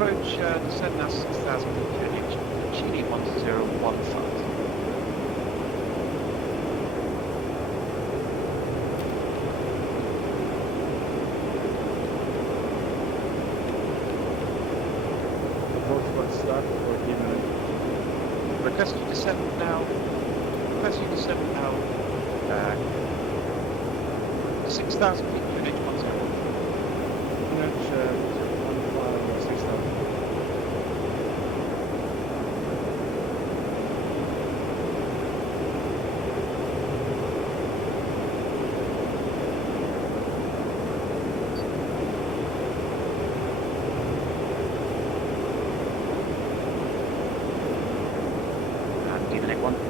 approach, descend now 6,000 QNH, Chini 1015. Start or even Request you descend now. Request you descend now. 6,000 feet QNH 10. QNH 6,000.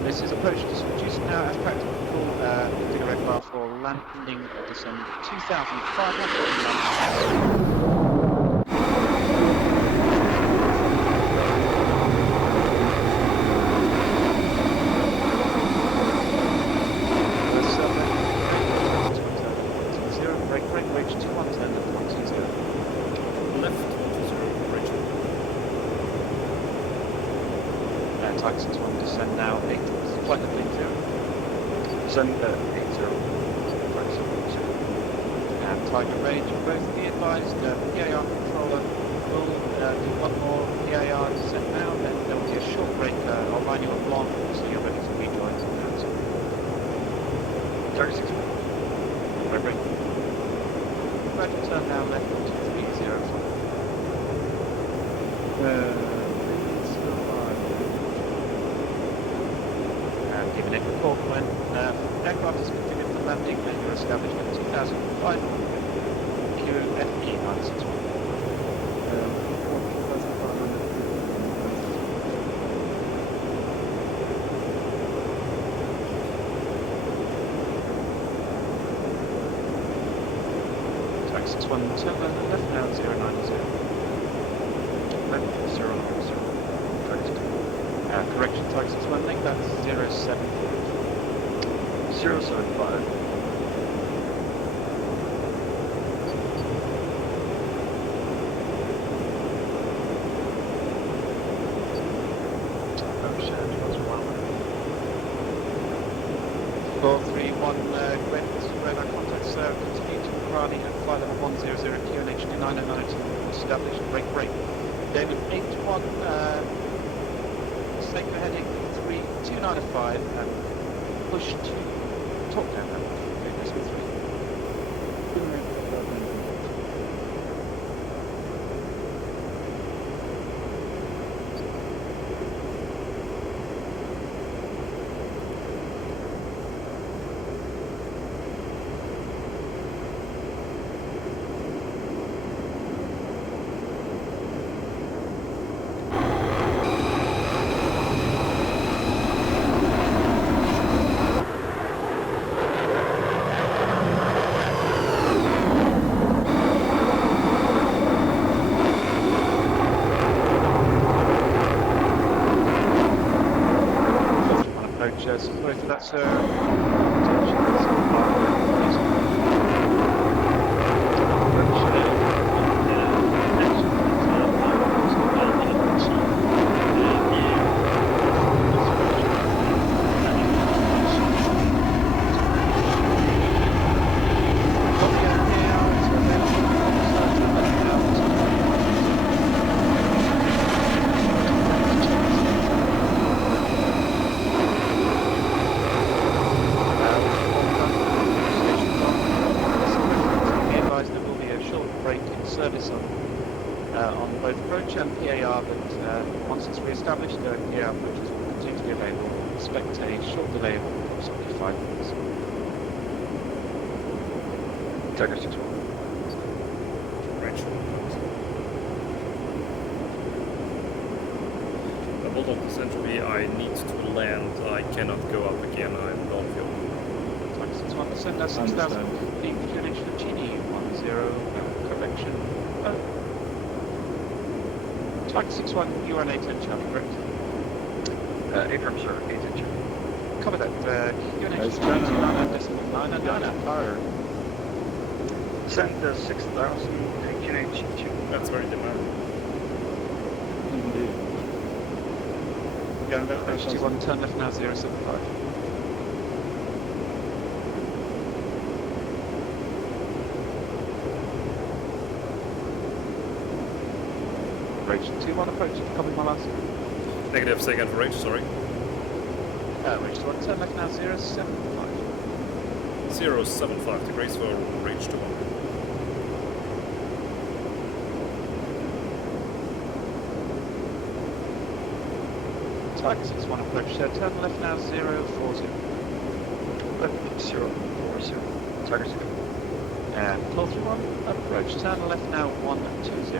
This is approach to reduce now as practical. Figure red bar for landing descend 2,500. Break, bridge 2110 and 120. Left 120, bridge. Target 61, descend now 8, flight level 80. Descend 80. And target range, both be advised, PAR controller will do one more PAR descent now, then there will be a short break, I'll line you up long, so you're ready to rejoin some hands. Target 61. Right break. Gradual turn now left 2305. Giving it a call when aircraft is configured for landing and you're established at 2,500 QFE 961. Tax 61 turn left now 090. Left 090. Correction, target 61 link, that's 075. 075. Four, three, one, radar contacts, continue to Karani at flight level 100, QNH 2909 established, break. David 81, take your heading 3295 and push to top down now. Okay, this with 3. Sorry for that, sir. Service on both approach and PAR, but once it's re-established, PAR approaches will continue to be available. Expect a short delay of approximately 5 minutes. Tiger 61. Range. Bulldog essentially, I need to land. I cannot go up again. I'm downfield. Tiger 61, send us 6,000 feet, QNH for Chini 10, correction. Tiger 61, you are an 8-inch channel, correct? Affirm, sir, 8-inch. Cover that, QNH 9.9 fire. Send 6,000 QNH 2. That's very demanding. Indeed. Going back, Rage 21, turn left now 075. Rage 21 approaching, copy my last. Negative second for Rage, sorry. Rage 21, turn left now 075. 075 degrees for Rage 21. Tiger 61 approach, turn left now 040. Left 040. Tiger 6. And Claw 31 approach, turn left now 120.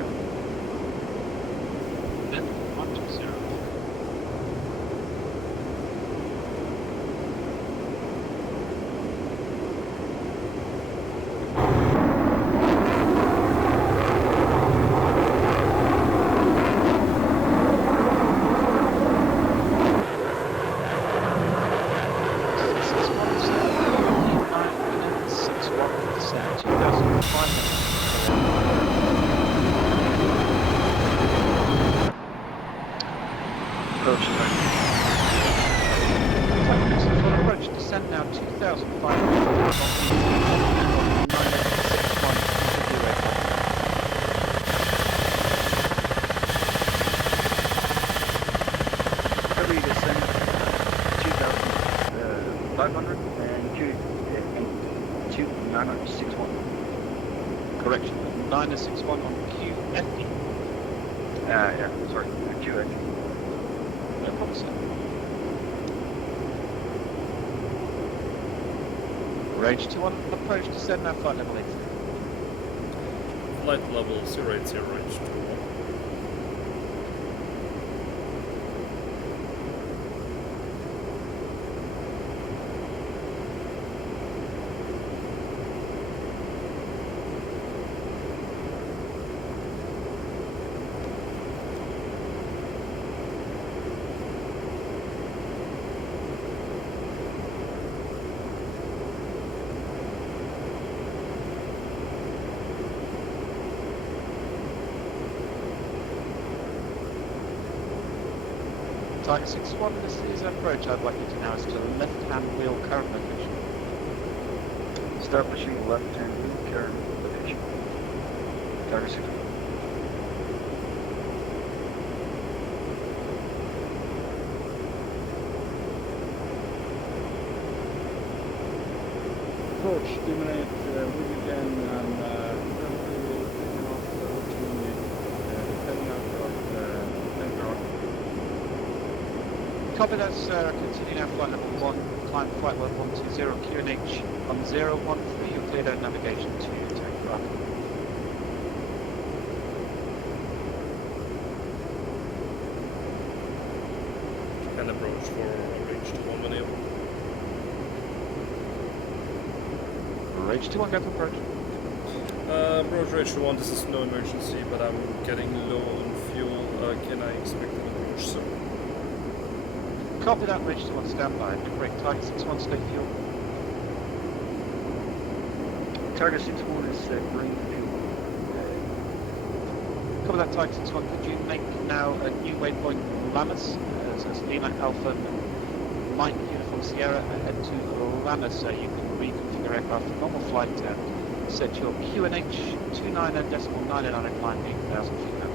120. Approach right. Approach, descend now 2,500. Heavy descent 2,500 and Q961. Correction, 961 on QFE. Yeah, sorry, QX. No problem, sir. Rage 21, approach, descend now flight level 83. Flight level 080, Rage 21. Tiger 61, this is approach. I'd like you to now is to left-hand wheel current location. Establishing left-hand wheel current location. Tiger 6. Approach, stimulate with again and currently taking off routinely, depending out of aircraft. Copy that, sir. Continue now flight level 1, climb flight level 120, QNH on 013. You're cleared out navigation to takeoff. And approach for Rage 21 maneuver. Rage 21, go for approach. Approach Rage 21, this is no emergency, but I'm getting low on fuel. Can I expect an approach soon? Copy that, Rage 21, stand by. Great, Tiger 61, stay fuel. Tiger 61 is green fuel. Copy that, Tiger 61. Could you make now a new waypoint Lamas? So it's Lima Alpha Mike Uniform Sierra head to Lamas, so you can reconfigure aircraft for normal flight and set your QNH 29.99 climb 8,000 feet now.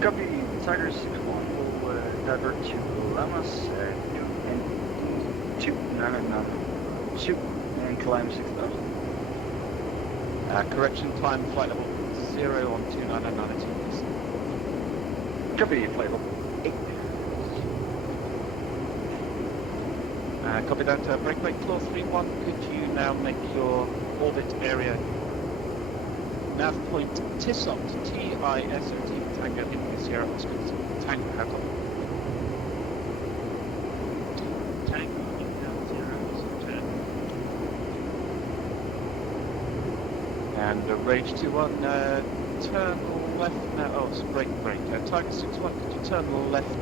Copy. Tiger 61 will divert to Lamas, N2 and climb 6,000. Correction, climb flight level 0 on 2992. Copy, flight level 8. Copy that, breakaway claw 3-1. Could you now make your orbit area nav point TISOT, TISOT, Tango India Sierra Oscar, Tango Alpha. Tango India Sierra Oscar. And Rage 21, turn left now, oh it's brake. Tiger 61, could you turn left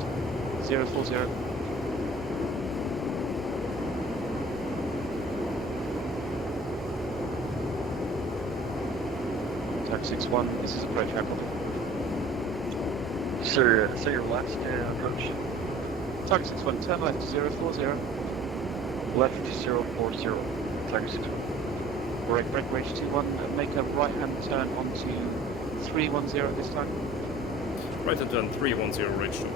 040? Tiger Target 6-1, this is approach April. Sir, say your last approach. Target 6-1, turn left 040. Left 040. Target 6-1. Break range 2-1, make a right hand turn onto 310 this time. Right hand turn 310, range 2.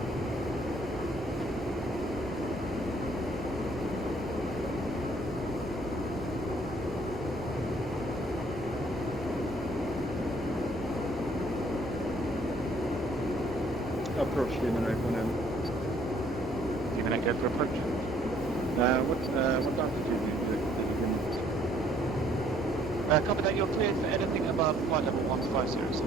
Approach Demon right 1M. Even then go for approach. What altitude did you give me? Copy that, you're cleared for anything above flight level 150, sir.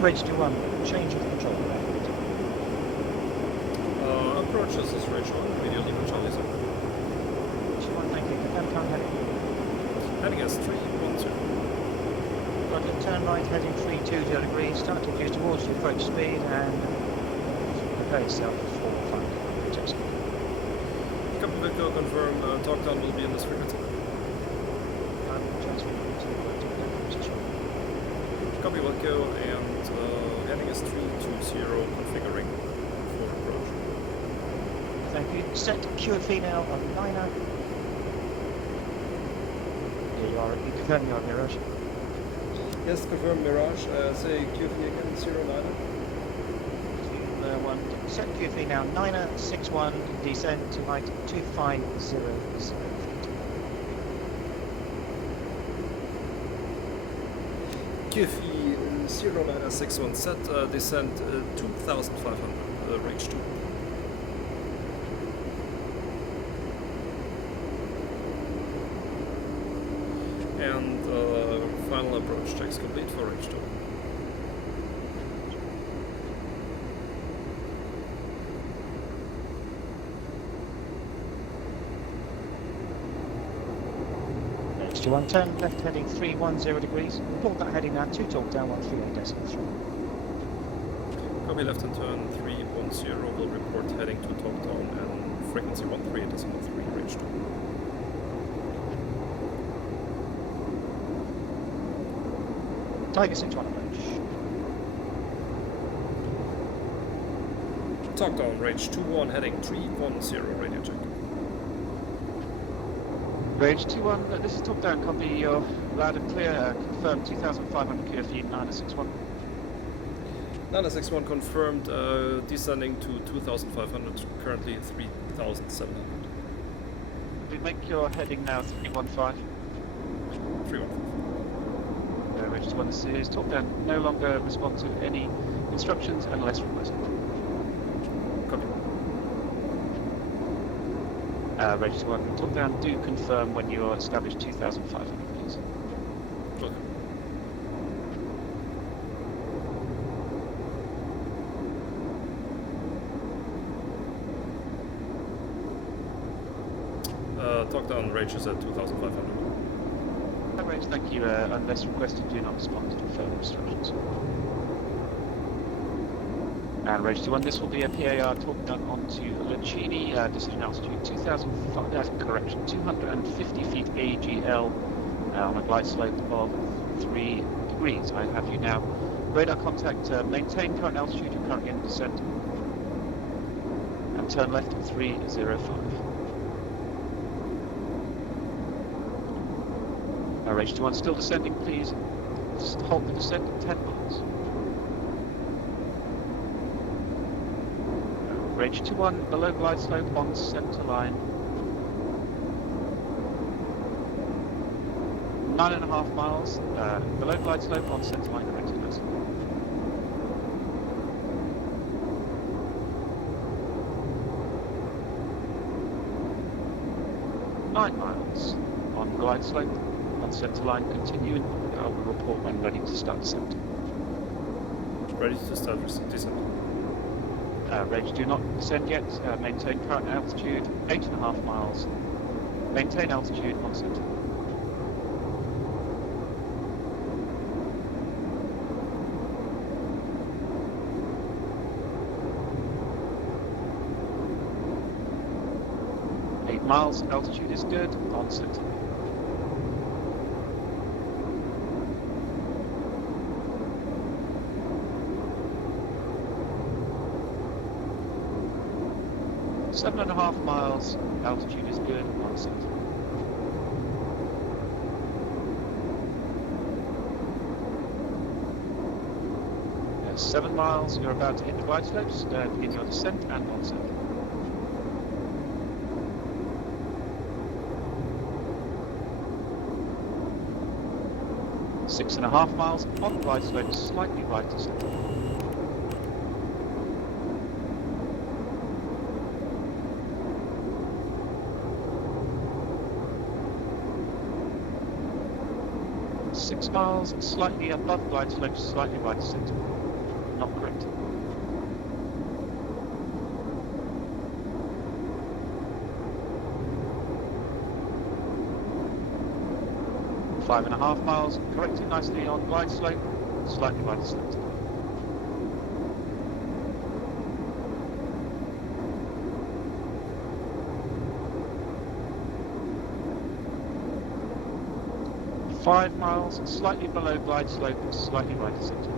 Range 2-1, change of control. Approaches is range 1, radio leaving Charlie, sir. 2-1, thank you. Confirm current heading. Heading is 310. Roger, turn right, heading 320 degrees. Start to reduce towards the approach speed and prepare yourself for flight. Just Copy Victor, confirm talk down will be in this frequency. transfer to position. Copy Wilco, and heading is 320, configuring for approach. Thank you. Set QFE now on 9er. Here you are. You confirm you are Mirage. Yes, confirm Mirage. Say QFE again, 09. 1. Set QFE now 9er, 6-1, descend to height 2500 feet. QFE 0961 set, descent 2500, range 2. And final approach checks complete for range 2. Range 21, turn left heading 310 degrees. Report that heading now 2 talk down 138.3. Copy left and turn 310, will report heading to talk down and frequency 138.3, range 2. Tiger 6-1 approach. Talk down, range 21, heading 310, radio check. Range 2-1, this is top down, copy, you're loud and clear, confirmed 2500 QFE 961. 961 confirmed, descending to 2500, currently 3700. We make your heading now 315. 315. Range 2-1, this is top down, no longer respond to any instructions unless requested. Copy. Range 2-1, top down, do confirm when you're established 2500, please. Okay. Talk down, range is at 2500. Range Rage, thank you. Unless requested, do not respond to further instructions. And Rage 21, this will be a PAR talk done onto Lucchini, decision altitude 250 feet AGL on a glide slope of 3 degrees. I have you now. Radar contact, maintain current altitude, you're currently in descent. And turn left at 305. Rage 21 still descending, please. Just hold the descent at 10 miles. Rage 21 below glide slope on centre line. 9.5 miles below glide slope on centre line, correcting nicely. Nine miles on glide slope on centre line, continuing. I will report when ready to start descent. Ready to start descent. Rage, do not descend yet. Maintain current altitude, 8.5 miles. Maintain altitude on centre. Miles, altitude is good, on centre. Seven and a half miles, altitude is good, on centre. There's 7 miles, you're about to hit the glide slopes, begin your descent and on centre. Six and a half miles on glide slope, slightly right to centre. Six miles, slightly above glide slope, slightly right to centre. Not correct. Five and a half miles, correcting nicely on glide slope, slightly right to centre. Five miles, slightly below glide slope, slightly right to centre.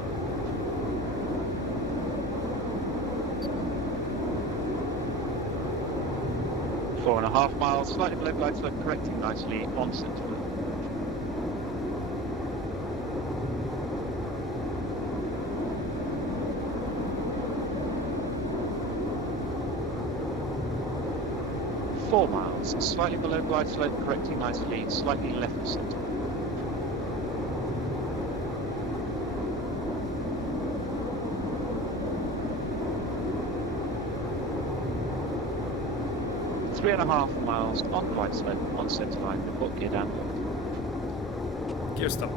Four and a half miles, slightly below glide slope, correcting nicely on centre. miles, slightly below glide slope, correcting nicely, slightly left of centre. Three and a half miles on glide slope, on centre line, report gear down. Gear stop.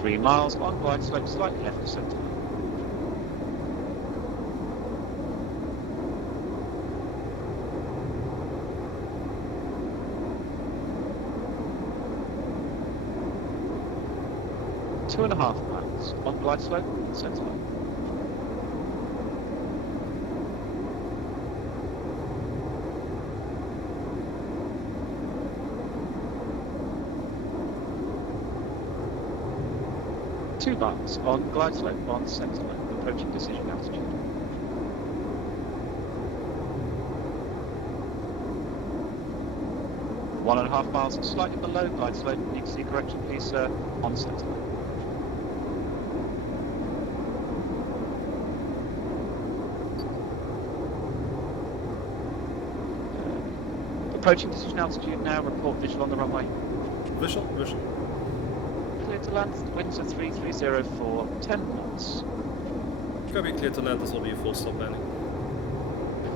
Three miles on glide slope, slightly left of centre. Two and a half miles on glide slope, on centre line. Two miles on glide slope, on centre line, approaching decision altitude. One and a half miles, slightly below glide slope, need to see correction please sir, on centre line. Approaching decision altitude now, report visual on the runway. Visual. Clear to land, winds are 3304, 10 knots. Copy, clear to land, this will be a full stop landing.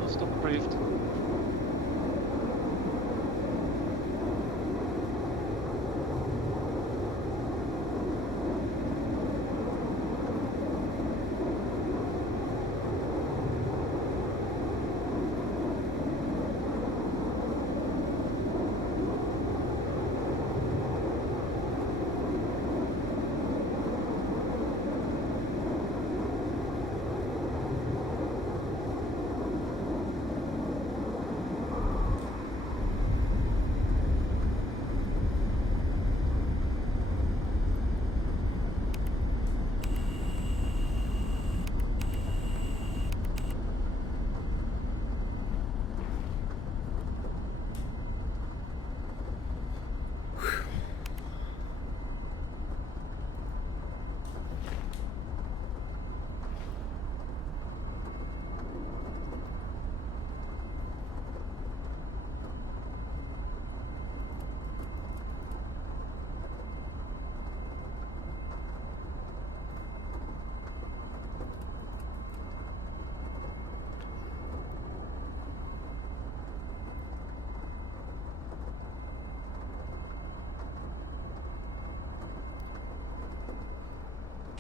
Full stop approved.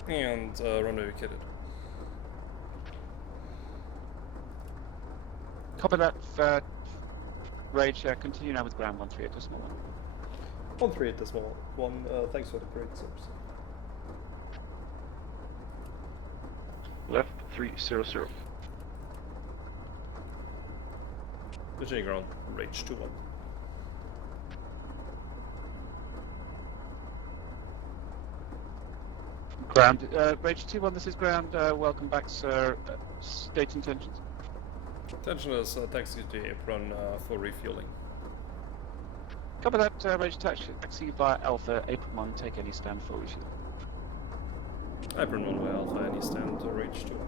And runway vacated. Copy that, Rage. Continue now with ground 138.1. 138.1. Thanks for the great service. Left 300. Virginia ground, Rage 21. Ground, Rage 21, this is ground. Welcome back, sir. State intentions. Attention is taxi to the apron for refueling. Copy that, Rage taxi via Alpha, apron 1, take any stand for refuel. Apron 1 way Alpha, any stand, Rage 21.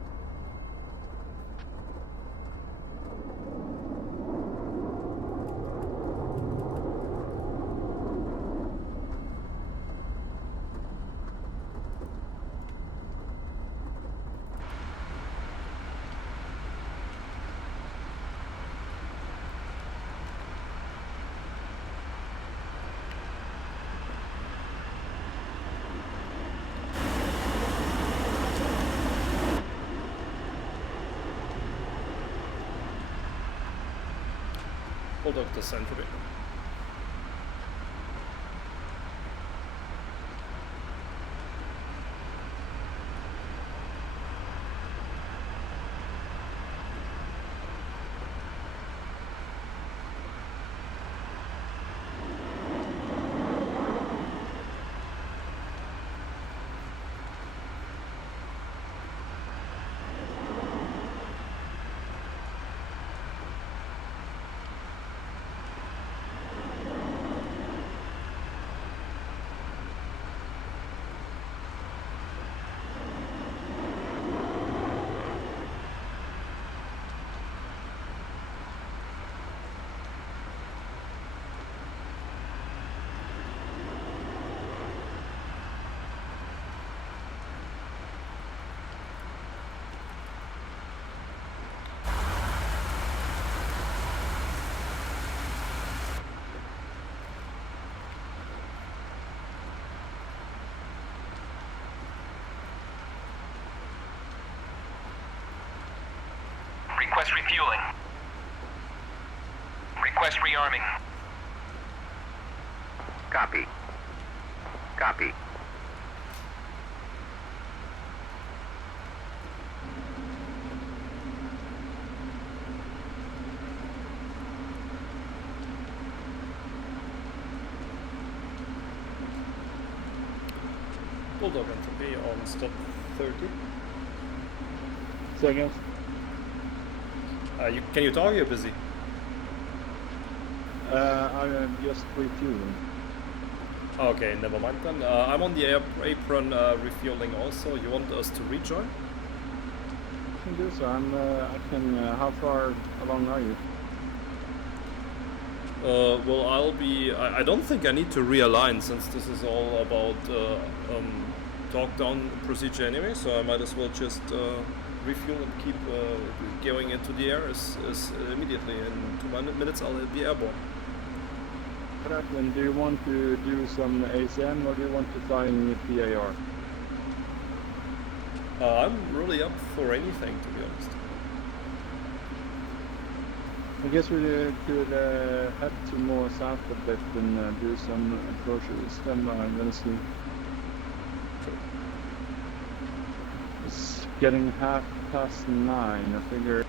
Hold up the central. Request refueling. Request rearming. Copy. Copy. Bulldog entropy on stop 30. Seconds. Can you talk? You're busy. I am just refueling. Okay, never mind then. I'm on the apron refueling also. You want us to rejoin? I can do so. I can. How far along are you? Well, I'll be. I don't think I need to realign since this is all about talk down procedure anyway. So I might as well just refuel and keep going into the air as immediately. In 2 minutes, I'll be airborne. Then do you want to do some ACM or do you want to fly in PAR? I'm really up for anything, to be honest. I guess we could head to more south a bit and do some approaches. Then I'm gonna see. It's getting 9:30. I figure.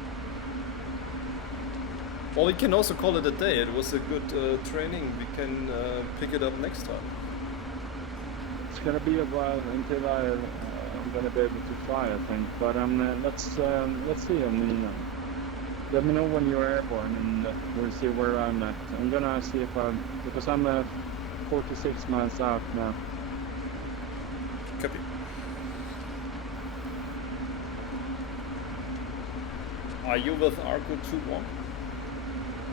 Well, we can also call it a day. It was a good training. We can pick it up next time. It's gonna be a while until I'm gonna be able to fly, I think. But let's see. I mean, let me know when you're airborne, and we'll see where I'm at. I'm gonna see if because I'm 46 miles out now. Copy. Are you with Arco 2-1?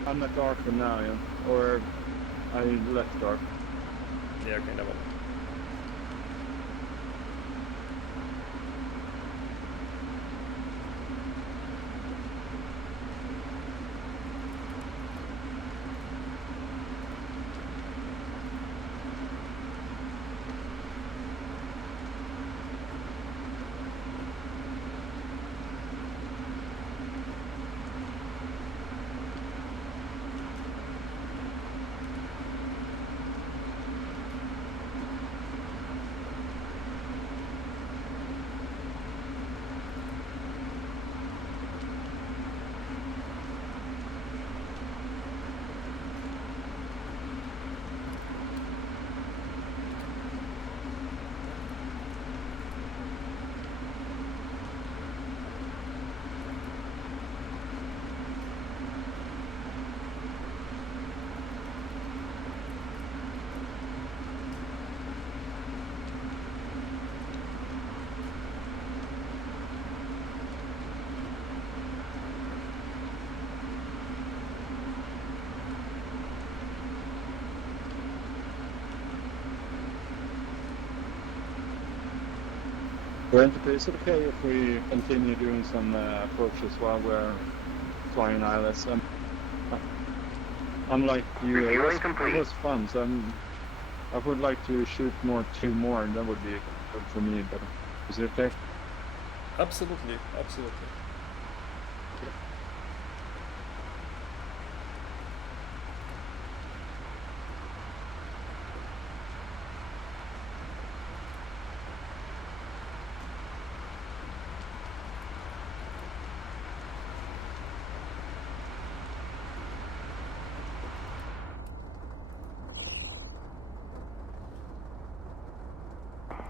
I'm at Arco now, yeah. Or I left Arco. Yeah, okay, never mind. We're into Is it okay if we continue doing some approaches while we're flying ILS? I'm like you, Refueling complete. it was fun, so I would like to shoot two more, and that would be good for me, but is it okay? Absolutely, absolutely.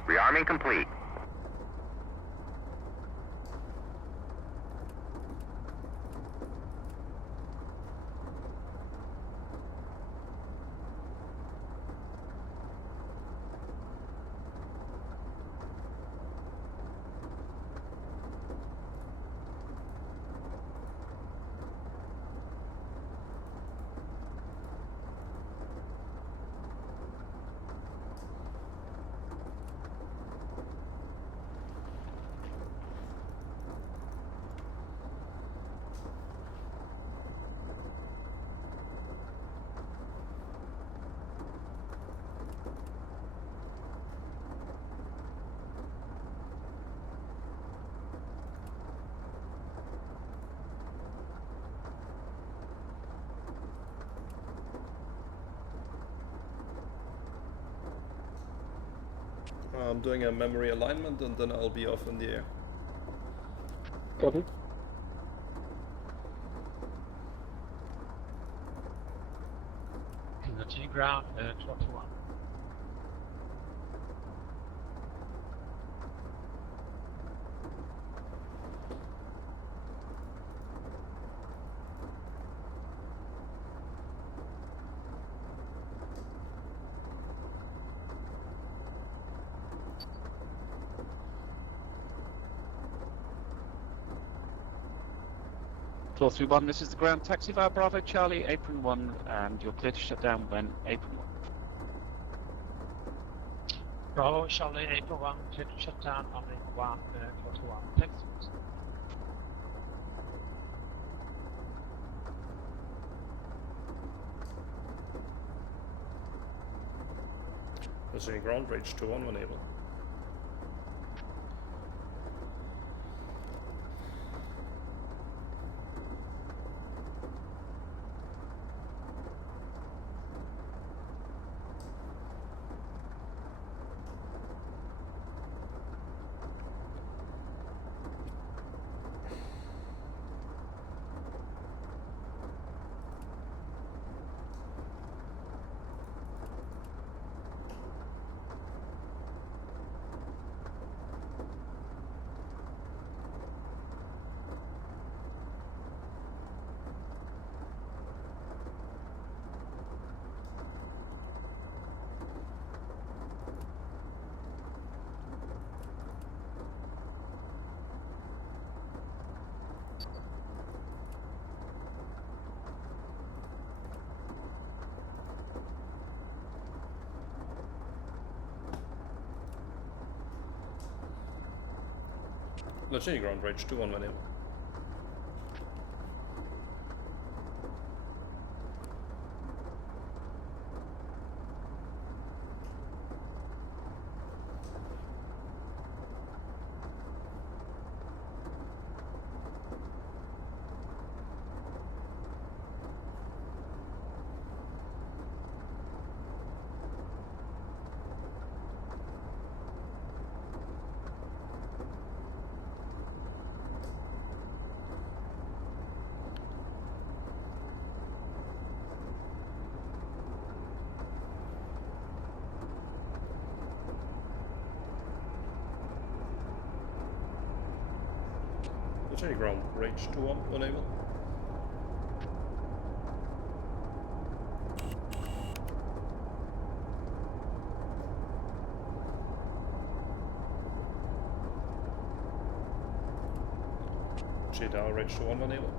Rearming complete. I'm doing a memory alignment and then I'll be off in the air. Copy. Continuing ground, throttle 1. Floor 31, this is the ground taxi via Bravo Charlie, apron 1, and you're clear to shut down when apron 1. Bravo, Charlie, April 1, clear to shut down on April 1, throttle 1. Thanks. Continuing ground, range 21 when able. Continuing ground, range 21 when able. Continuing ground, range 21 when able. Tower, range 21 when able.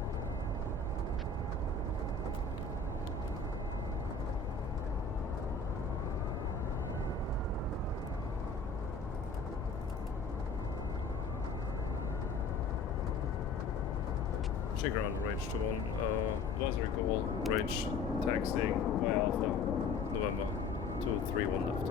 Ground range 21, advisory call, range taxiing via Alpha, November 231 left.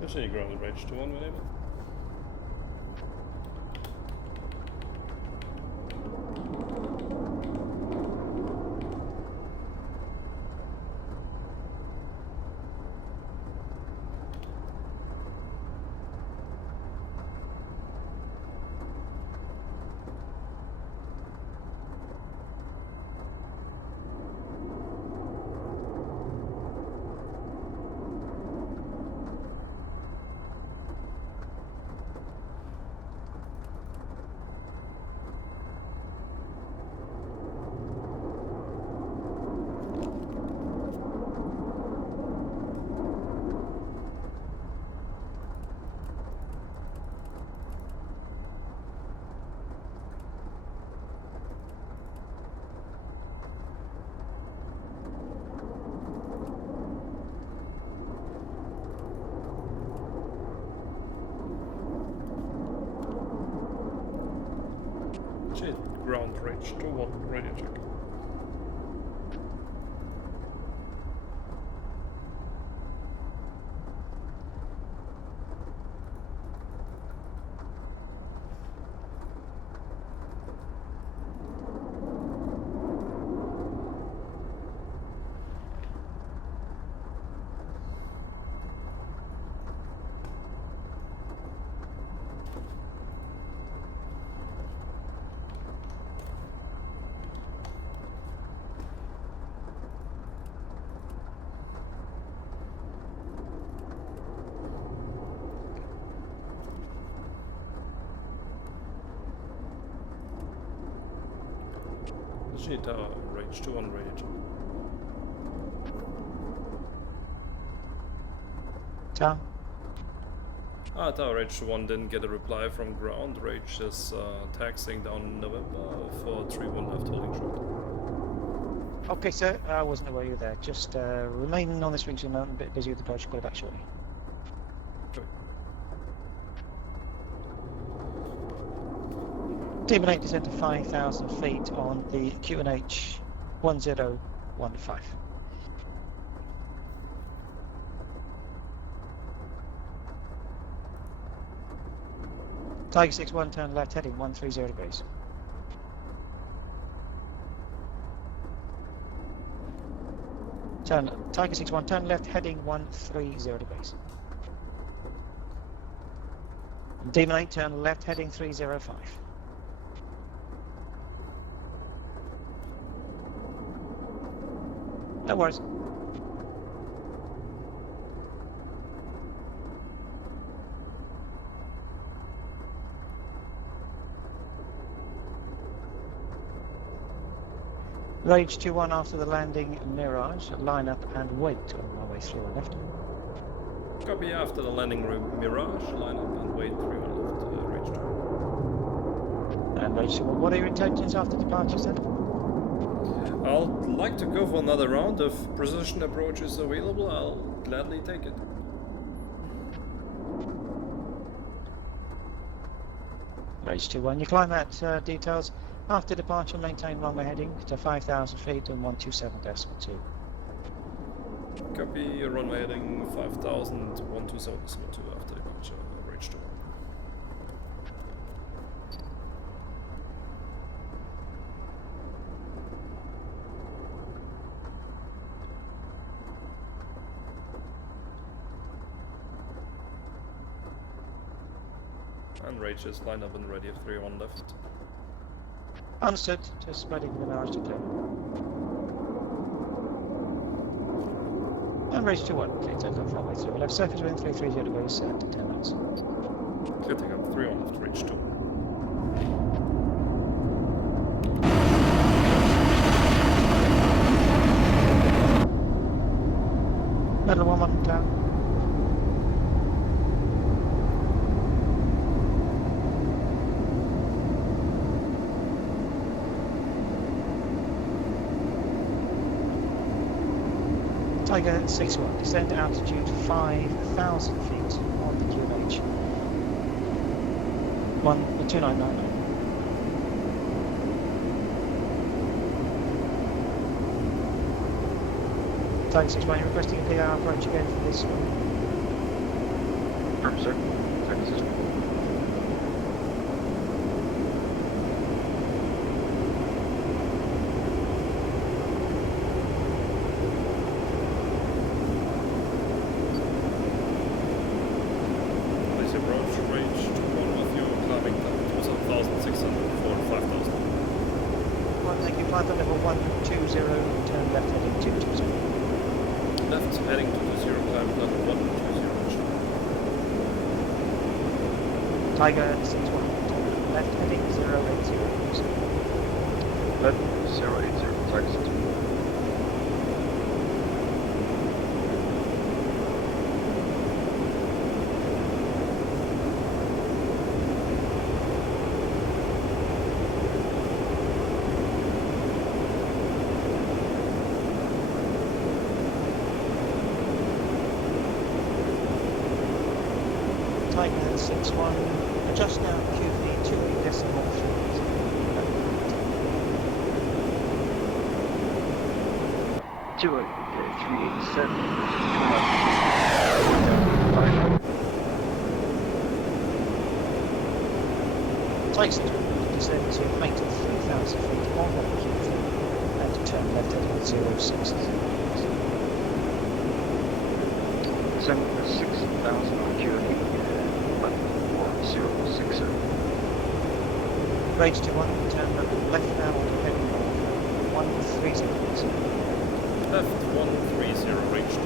Continue ground range 21 whenever. Ground range 21, radio check. Tower range 21 radio check. Tower. Tower range 1 didn't get a reply from ground. Range is taxiing down in November for 31 left holding short. Okay, sir. I wasn't aware you were there. Just remain on this ring for a moment. A bit busy with the project. Call you back shortly. Demon 8 descend to 5,000 feet on the QNH 1015. Tiger 6-1, turn left, heading 130 degrees. Tiger 6-1, turn left, heading 130 degrees. Demon 8, turn left, heading 305. No worries. Rage 2-1 after the landing, Mirage, line up and wait on my way through on left. Copy after the landing, Mirage, line up and wait 3 on left, Rage 2. And Rage 2-1, what are your intentions after departure, sir? I'd like to go for another round. If precision approach is available, I'll gladly take it. Rage 2-1, you climb at details. After departure, maintain runway heading to 5,000 feet and 127.2. Copy, runway heading 5,000, 127.2 after departure, Rage 2. And Rage is lined up and ready at 3-1 left. Understood. Just waiting for the mirage to clear. And range 21. Okay, take off runway 3. Left surface wind 330 degrees, set to 10 knots. Clear up 3 on left, reach 2. Metal 1 down. Tiger 61, descend altitude 5,000 feet on the QNH 2999. Tiger 61, requesting a PR approach again for this one. Confirm, sir. Tiger 61. Please approach range 21 with you, climbing to 1,600 for 5,000. One, thank you, flight level 120, turn left heading 220. Left heading to 0, climb level 120. Tiger 61, turn left heading 080. Left 080. Tiger 61. Tiger 61, adjust now QV 28 decimal 3. 387. Tiger 61, descend to height of 3,000 feet on the QV and turn left heading 06. Send 6,000 on QA. 406, sir. Range to 1, turn left now on heading north 130. Left 130, range 2.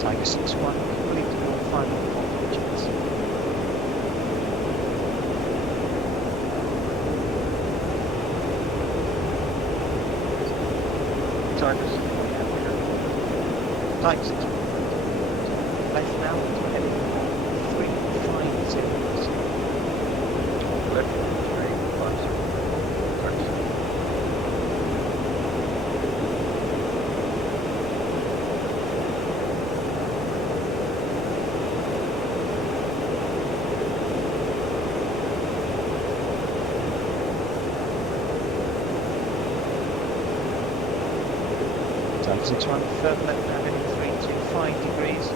Tiger 61, complete your final operations. Tiger 61. Tiger 61, left now to heading 350. Left 350. Tiger 61. Tiger 61, further left now heading 325 degrees.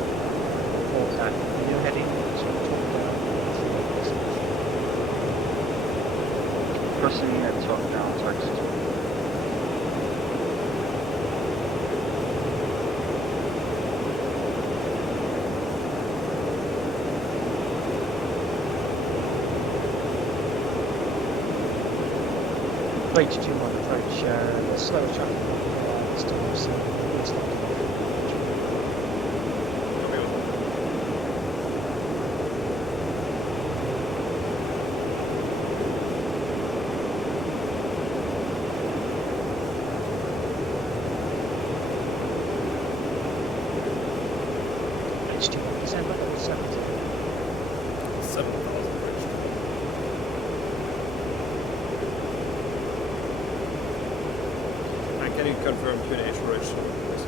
Hold that, and you're heading to talk down. Pressing and talk down. Tiger 61. Range 21 approach, slower traffic this time, so it's not. Copy on. Range 21, December level 70. 7,000, range 2. And can you confirm QNH range 2, please?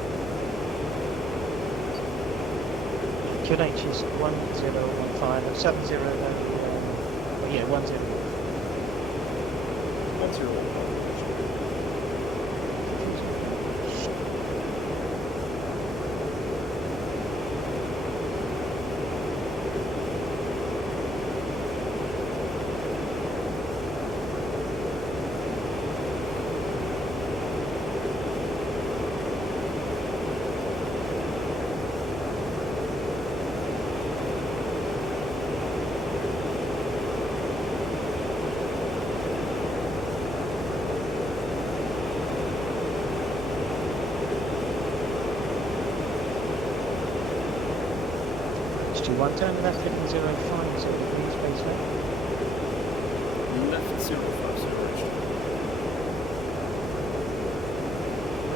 QNH is 1015, 70, yeah, 10. 101. H21, turn left heading 050 degrees, base left. Left 050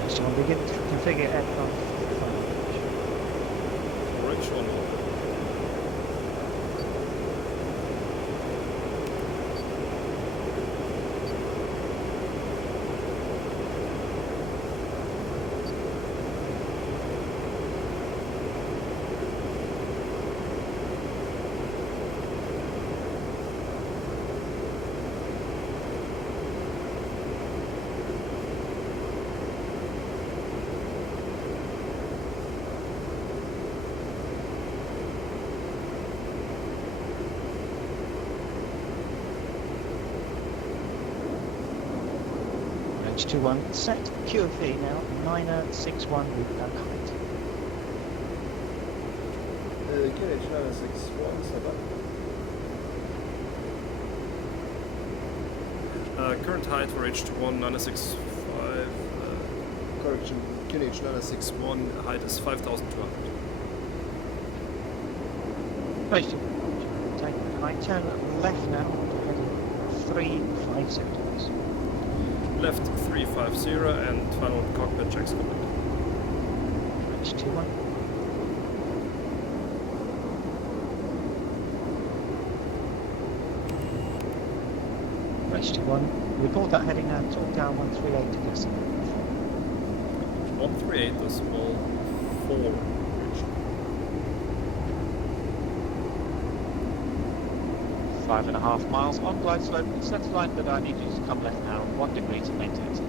H21, begin to configure aircraft for H1. H21, set QFE now, 961 without height. KH 961, current height for H21 965. Correction, KH 961 height is 5,200. H21, take right, turn left now, heading 350 degrees. Left 350 and final cockpit checks complete. H21. H21, report that heading now, talk down 138 to decimal. 138 decimal 4. 5.5 miles on glide slope. Set line, but I need you to come left now, 1 degree to maintain it.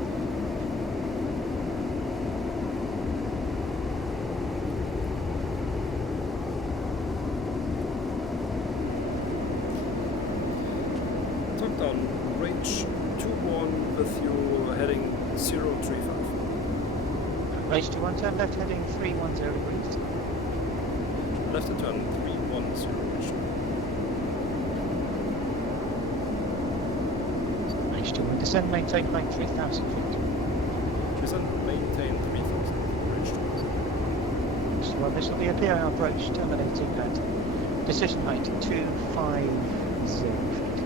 Talk down range 21 with you heading 035. H21, turn left heading 310 degrees. Left to turn 310. H21, descend, maintain height 3,000 feet. Descend, maintain 3,000. H21, this will be a PIR approach terminating at decision height 250 feet.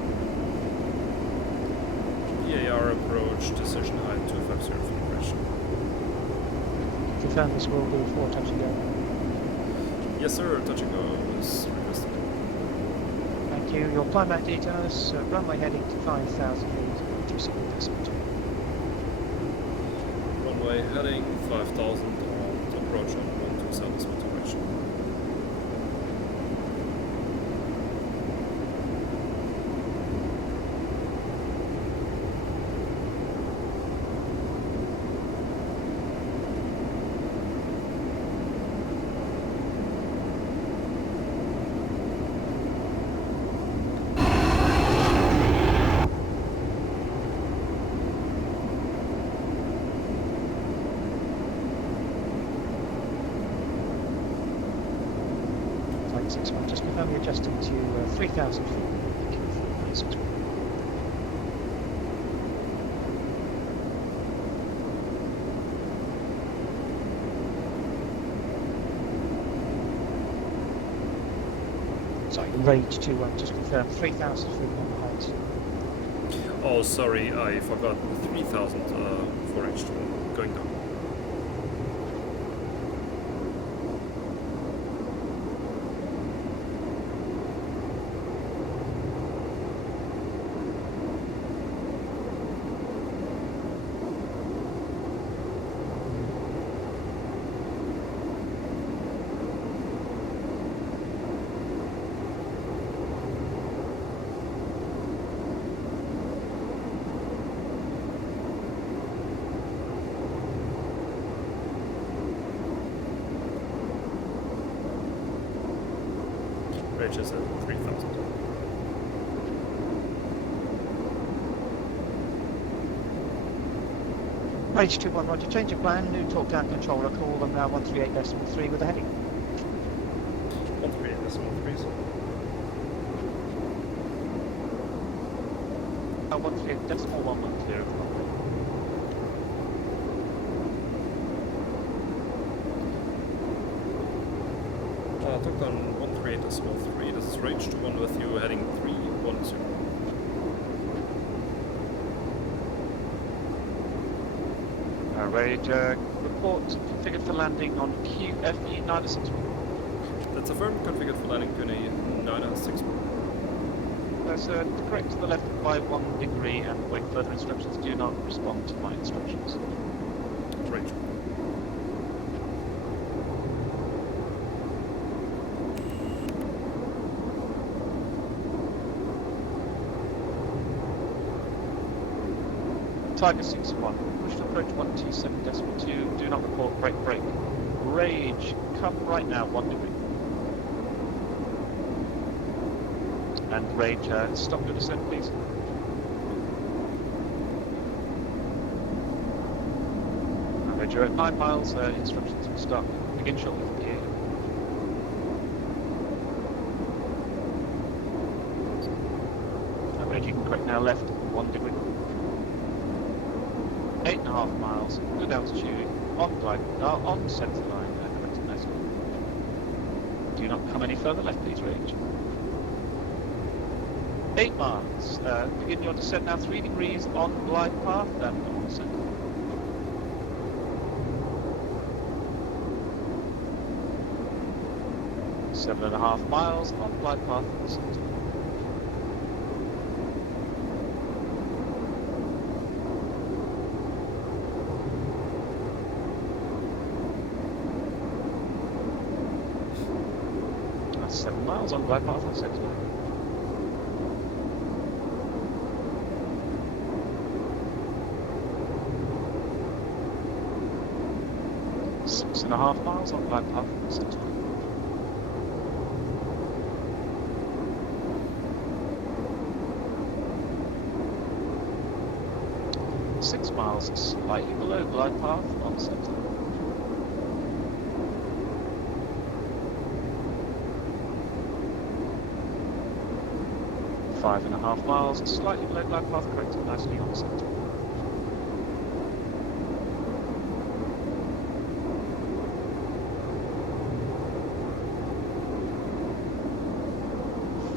PAR approach, decision height 250 feet. Confirm this will be 4 touch and go. Yes sir, touch and go is requested. Thank you. Your climb out details, runway heading to 5,000 feet, 27.2. Runway heading 5,000 on approach on 127 direction. Flight 61, just confirm you're adjusting to 3,000 feet. Thank you. Flight 61. Sorry, rage 21, just confirm 3,000 feet on height. Oh sorry, I forgot 3,000 for H2 going down. Range is at 3,000. Rage 21, roger, change of plan, new talk down controller, call them now 138.3 with a heading. 138 decimal 3, so 138 decimal 110. talk down 138 1.3. This is range 21 with you, heading 310. Ready to report configured for landing on QFE 961. That's affirmed, configured for landing QNA 961. That's correct to the left by 1 degree and wait further instructions. Do not respond to my instructions. Range. Tiger 61, push to approach 127.2, do not report break. Rage, come right now, 1 degree. And Rage, stop your descent, please. Rage, you're at 9 miles, instructions to start. Begin shortly from here. Rage, you can correct now left, 1 degree. 8.5 miles, good altitude, on centre line, correct nice. Do not come any further left, please, Rage. 8 miles, begin your descent now, 3 degrees on glide path, and on centre. Seven and a half miles on glide path, on centre. That's 7 miles on glide path, on centre. Six and a half miles on glide path, on centre. Six miles, slightly below glide path, on centre. Five and a half miles, slightly below glide path, corrected nicely on centre.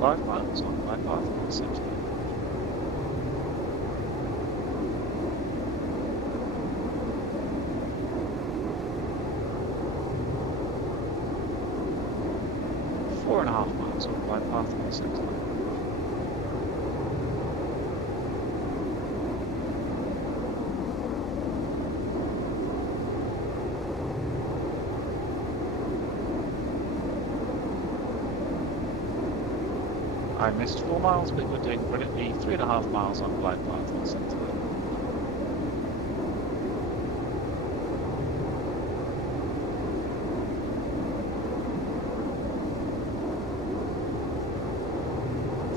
Five miles on glide path, on centre. Four and a half miles on glide path, on centre. I missed 4 miles, but we're doing brilliantly. 3.5 miles on glide path, on centre.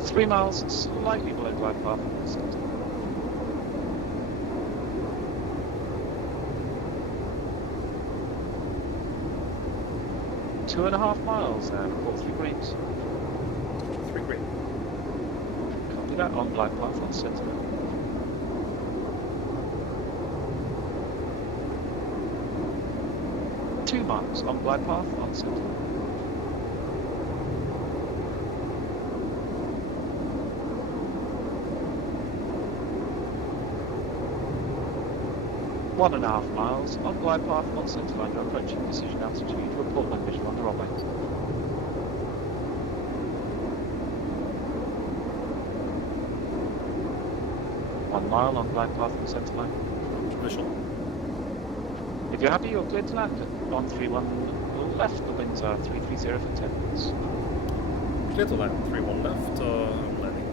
Three miles, slightly below glide path, on centre. Two and a half miles, report 3 greens. 3 green. Copy that, on glide path, on centre. Two miles, on glide path, on centre. One and a half miles, on glide path, on centre line, you're approaching decision altitude, report when visual on the runway. 1 mile on glide path on centre line. Visual. If you're happy, you're cleared to land on 31 left. The winds are 330 for 10 minutes. Clear to land, 31 left, landing.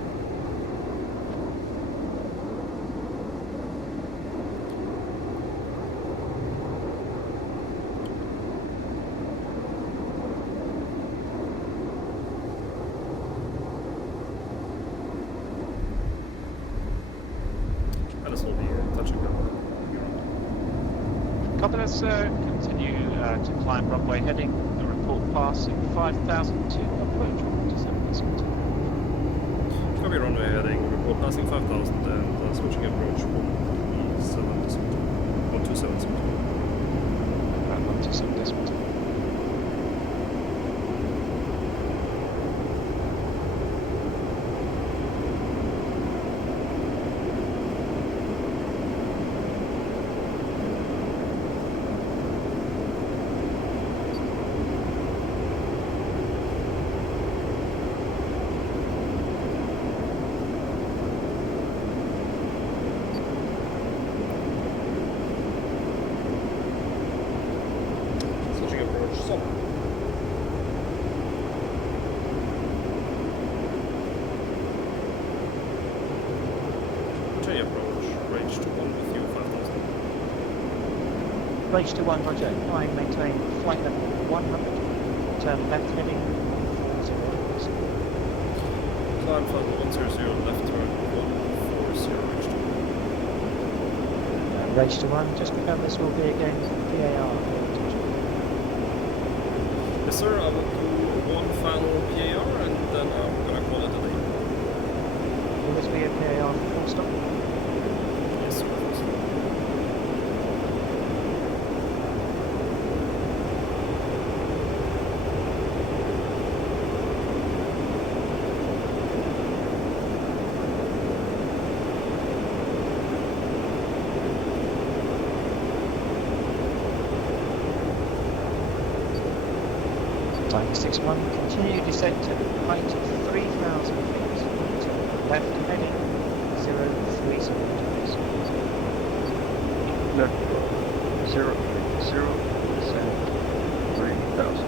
And this will be touch and go. Copy that, sir. Continue to climb runway heading. The report passing 5,000 to approach 127. Copy runway heading, report passing 5,000 and switching approach 127. 127 decimal. Range to 1, roger. Flying, maintain flight level 100. Turn left heading 140 degrees. Climb flight 100, left turn 140, reach to. Range to 1, just confirm this will be again PAR. Yes sir, I will do one final PAR and then I'm gonna call it a day. Will this be a PAR for full stop? Yes sir, full stop. Time 61, continue descent to height 3,000 feet. Turn left heading 030 degrees. Left 030, descend 3,000.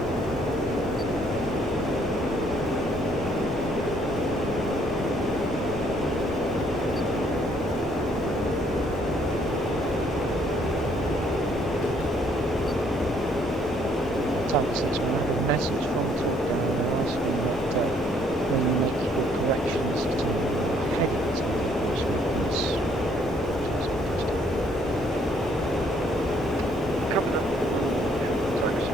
Time 61, a message from top down asking that when you make your corrections to heading times. Coming up. Targets.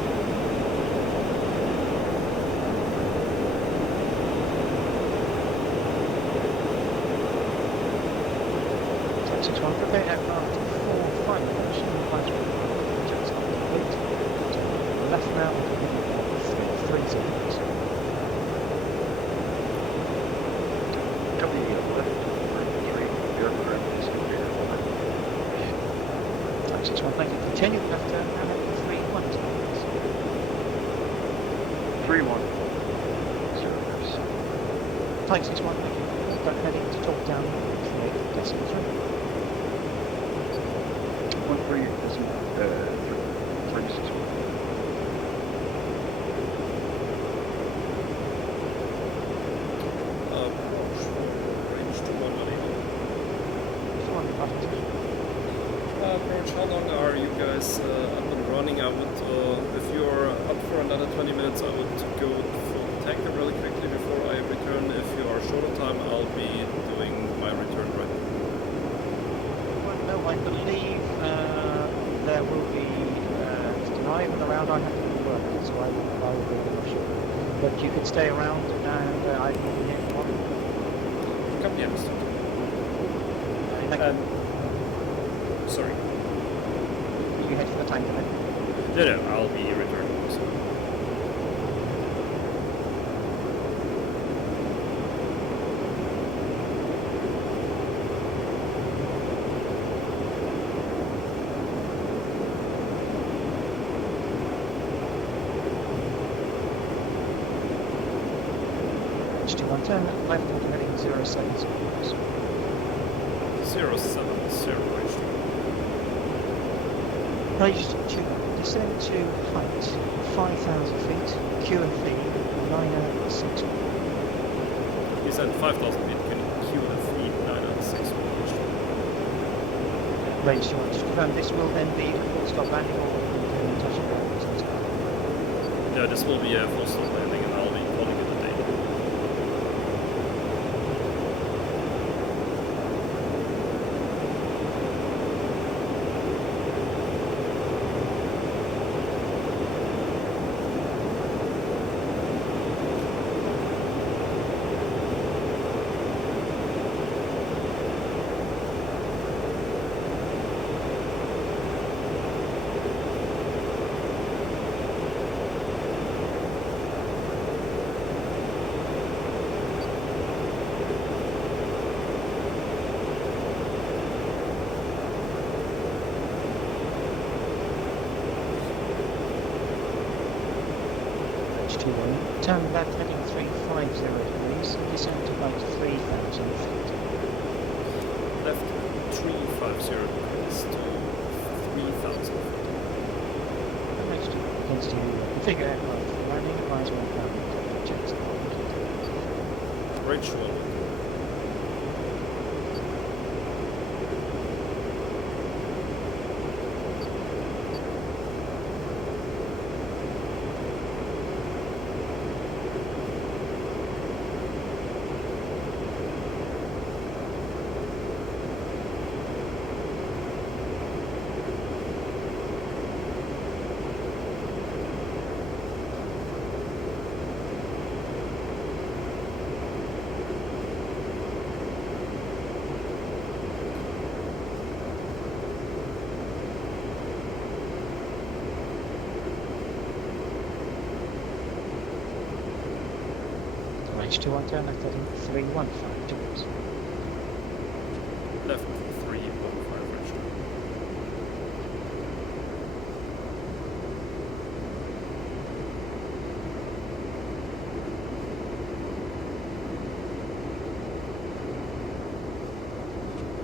Time 61, prepare aircraft for final approach and flight just complete. Left now, 330 degrees. Coming in left for 3, aircraft is clear. Time 61, thank you. Continue left turn and at 310 degrees. 3-1. 0 Time 61, thank you. Contact heading to talk down 38.3. 13 decimal 361. Approach for range to 118. Approach, how long are you guys up and running? I would, if you're up for another 20 minutes, I would go for the tanker really quickly before I return. If you are short of time, I'll be doing my return right now. Well, no, I believe there will be arrival around. I have to work, so I will be offshore. But you could stay around and I will be here tomorrow. Copy, understood. Thank Sorry. you. You head for the tanker then? No, I'll be returning also. H21 turn left heading 070 degrees. 070 range to. Range to descend to height 5,000 feet, Q and V 906. You said 5,000 feet, can Q and feet 906 range to. Range to just confirm this will then be a full stop landing or touch and go. Yeah, this will be a full stop landing and I'll be calling it a day. H21, turn left heading 350 degrees, descend to height 3,000 feet. Left 350 degrees to 3,000 feet. H2 begins to configure aircraft for landing, advise 1,000 checks. Range 1. Range 2 on turn left heading 315 degrees. Left 315 range 2.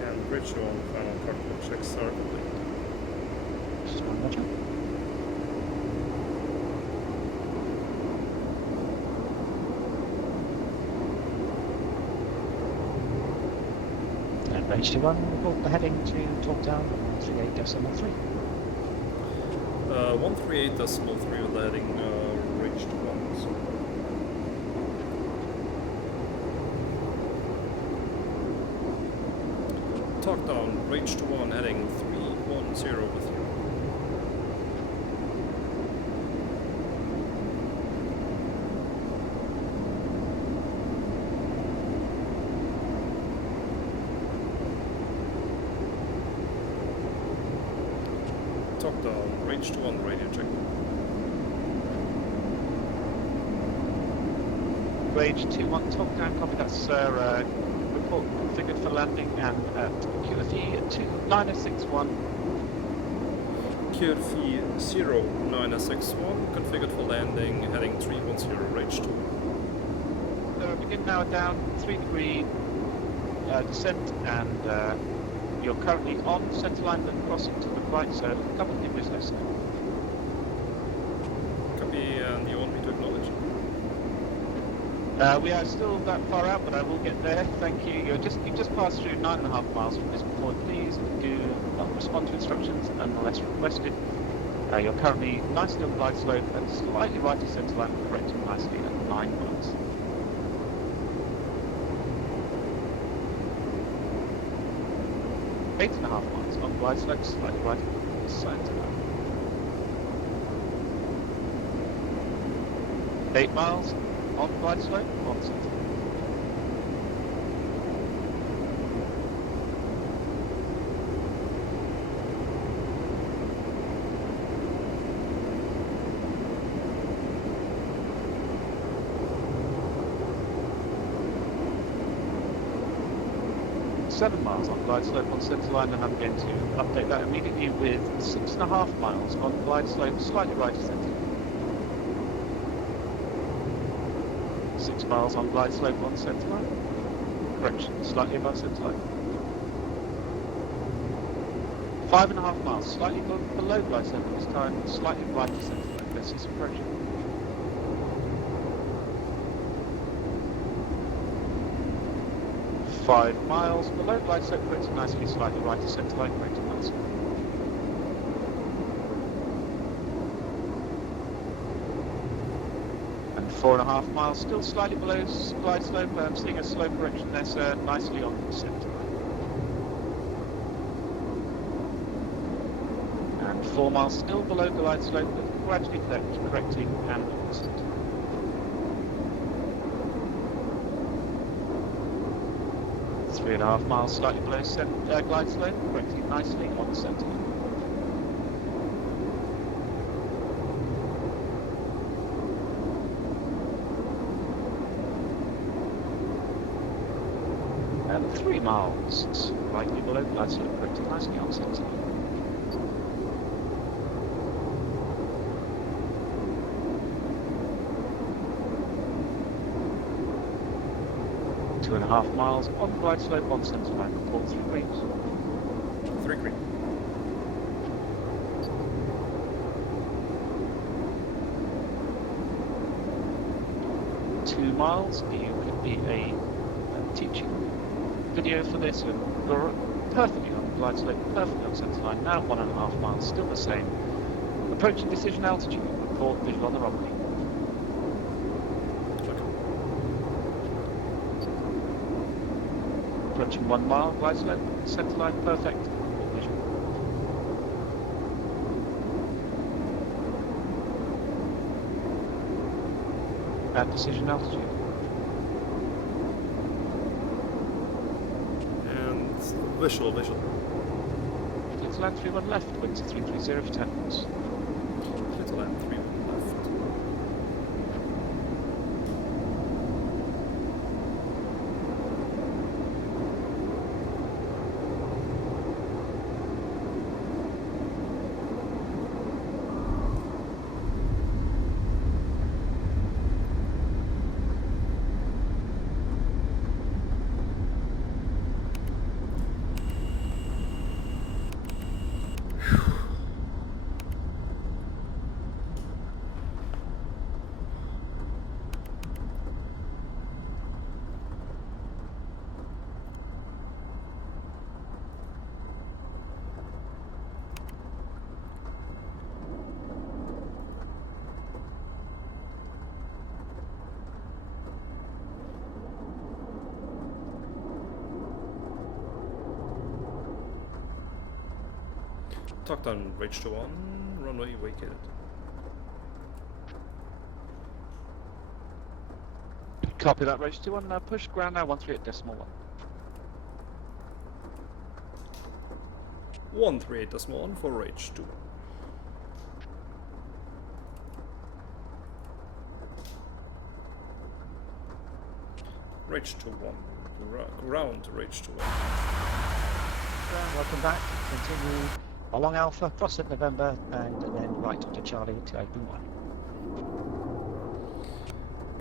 And bridge 1 final cockpit check start complete. Just one more jump. And range 21, report the heading to Talkdown 138.3. 138.3 with the heading range 1. So. Talk down, range 1, heading 310 with you. Talk down, range 1, radio check. Range 2-1, top down, copy that, sir. Report configured for landing and at QFE 2961. QFE 0961, configured for landing, heading 310, range 2. So begin now down 3 degree descent, and you're currently on centre line and crossing to the right, so a couple of degrees less. Copy, and you want me to acknowledge? We are still that far out, but I will get there. Thank you. You just passed through 9.5 miles from this point. Please do not respond to instructions unless requested. You're currently nicely on the glide slope and slightly right to centre line, correcting nicely at 9 miles. Eight and a half miles on glide slope, slightly right to centre line. 8 miles on glide slope, on centre line. Seven miles on glide slope on centre line, and I'm going to update that immediately with 6.5 miles on glide slope, slightly right to centre line. 6 miles on glide slope on centre line. Correction, slightly above centre line. 5.5 miles, slightly below glide slope this time, slightly right to centre line. Let's see some correction. 5 miles below glide slope, correcting nicely, slightly right to centre line, correcting nicely. And 4.5 miles, still slightly below glide slope. I'm seeing a slow correction there, sir, nicely on the centre line. And 4 miles, still below glide slope, but gradually correcting and on the centre line. 3.5 miles, slightly below glide slope, correcting nicely on the centre line. And 3 miles, slightly below glide slope, correcting nicely on the centre line. 2.5 miles on glide slope on centre line, report 3 greens. 3 green. Two miles, you could be a teaching video for this, and you're perfectly on glide slope, perfectly on centre line, now 1.5 miles, still the same. Approaching decision altitude, report visual on the runway. Approaching 1 mile, glide slope, centre line, perfect. Visual. At decision altitude. And visual. Clear to land 31 left, winds 330 for 10 knots. Clear to land 3 left. Talk down, Rage to 1, runway vacated. Copy that, Rage 2-1, push ground now, 138.1. 138.1 for Rage 2. Rage to 1. Ground, Rage to 1. Welcome back. Continue along Alpha, cross at November, and then right onto Charlie to open 1.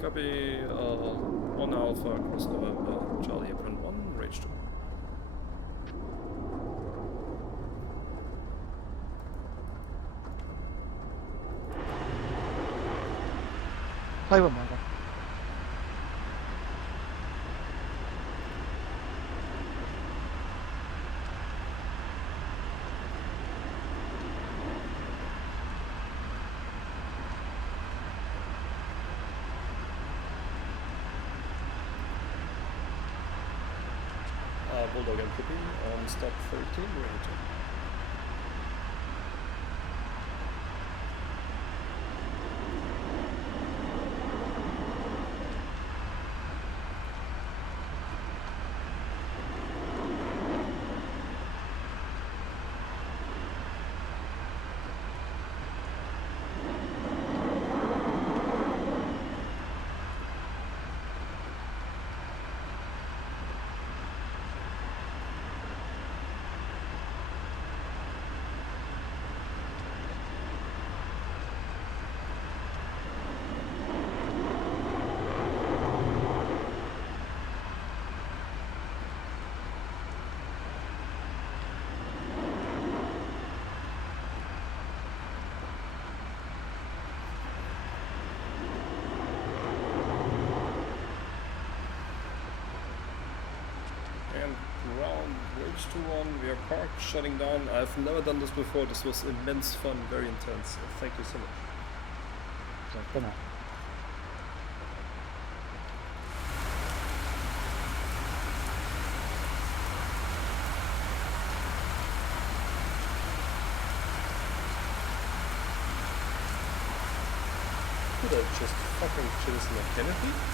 Copy, 1 Alpha, cross November, Charlie apron 1, Rage 2. Play 1, Michael. Bulldog and Copy on stop 13, ready to. Rage to 1, we are parked, shutting down. I've never done this before, this was immense fun, very intense. Thank you so much. So, good night. Could I just fucking choose my Kennedy?